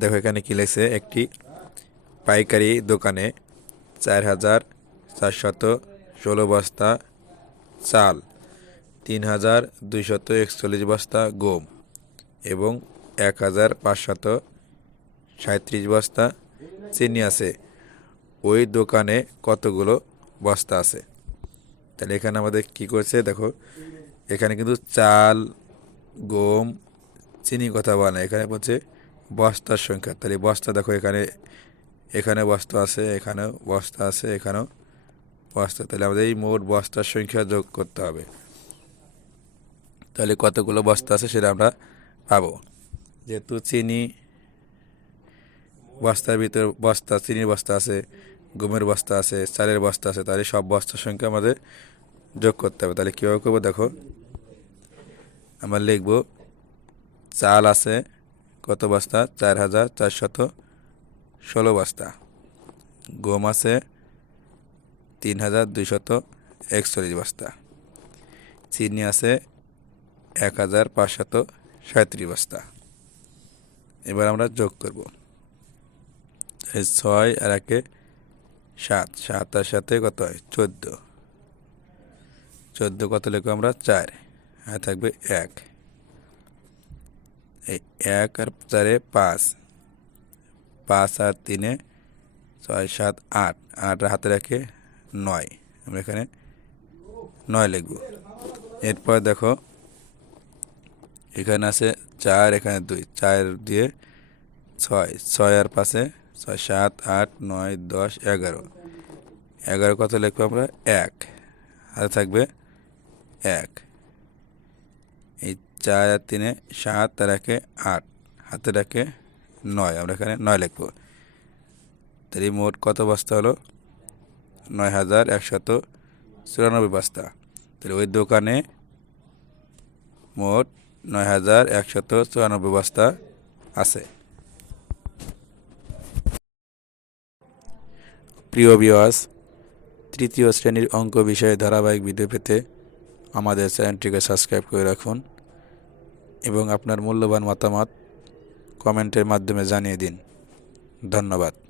দেখো, এখানে কি লেগেছে একটি পাইকারি দোকানে চার হাজার চারশত ষোলো বস্তা চাল, তিন হাজার দুইশত একচল্লিশ বস্তা গম এবং এক হাজার পাঁচশত সাঁত্রিশ বস্তা চিনি আছে। ওই দোকানে কতগুলো বস্তা আছে? তাহলে এখানে আমাদের কি করছে? দেখো, এখানে কিন্তু চাল, গম চিনি কথা বলে এখানে বলছে বস্তার সংখ্যা। তাহলে বস্তা দেখো এখানে এখানে বস্তা আছে এখানেও বস্তা আছে, এখানেও বস্তা। তাহলে আমাদের এই মোট বস্তার সংখ্যা যোগ করতে হবে। তাহলে কতগুলো বস্তা আছে সেটা আমরা পাবো। যেহেতু চিনি, বস্তার ভিতর বস্তা, চিনির বস্তা আছে, গমের বস্তা আছে, চালের বস্তা আছে, তাহলে সব বস্তার সংখ্যা আমাদের যোগ করতে হবে। তাহলে কীভাবে করব দেখো, আমরা লিখব, চাল আছে কত বস্তা? চার হাজার চারশত ষোলো বস্তা। গম আছে তিন হাজার দুইশত একচল্লিশ বস্তা। চিনি আছে এক হাজার পাঁচশত সাঁত্রিশ বস্তা। এবার আমরা যোগ করব। ছয় আর একে সাত। সাত আর সাথে কত হয়? চোদ্দ। চোদ্দ কত লেখো আমরা? চার। আর থাকবে এক। এক আর চারে পাঁচ। পাঁচ আর তিনে ছয়, সাত, আট। আট হাতে রাখে নয়। আমরা এখানে নয় লিখব। এরপর দেখো, এখানে আছে চার, এখানে দুই। চার দিয়ে ছয়। ছয় আর পাশে ছয়, সাত, আট, নয়, দশ, এগারো। এগারো কত লিখব আমরা? এক। হাতে থাকবে এক। চার আর তিনে সাত আর একে আট, হাতে রাখে নয়। আমরা এখানে নয় লিখব। তাহলে মোট কত বস্তা হলো? নয় হাজার একশত চুরানব্বই বস্তা। তাহলে ওই দোকানে মোট নয় হাজার একশত চুরানব্বই বস্তা আছে। প্রিয় বিওয়াস তৃতীয় শ্রেণির অঙ্ক বিষয়ে ধারাবাহিক ভিডিও পেতে আমাদের চ্যানেলটিকে সাবস্ক্রাইব করে রাখুন। এবং আপনার মূল্যবান মতামত কমেন্টের মাধ্যমে জানিয়ে দিন। ধন্যবাদ।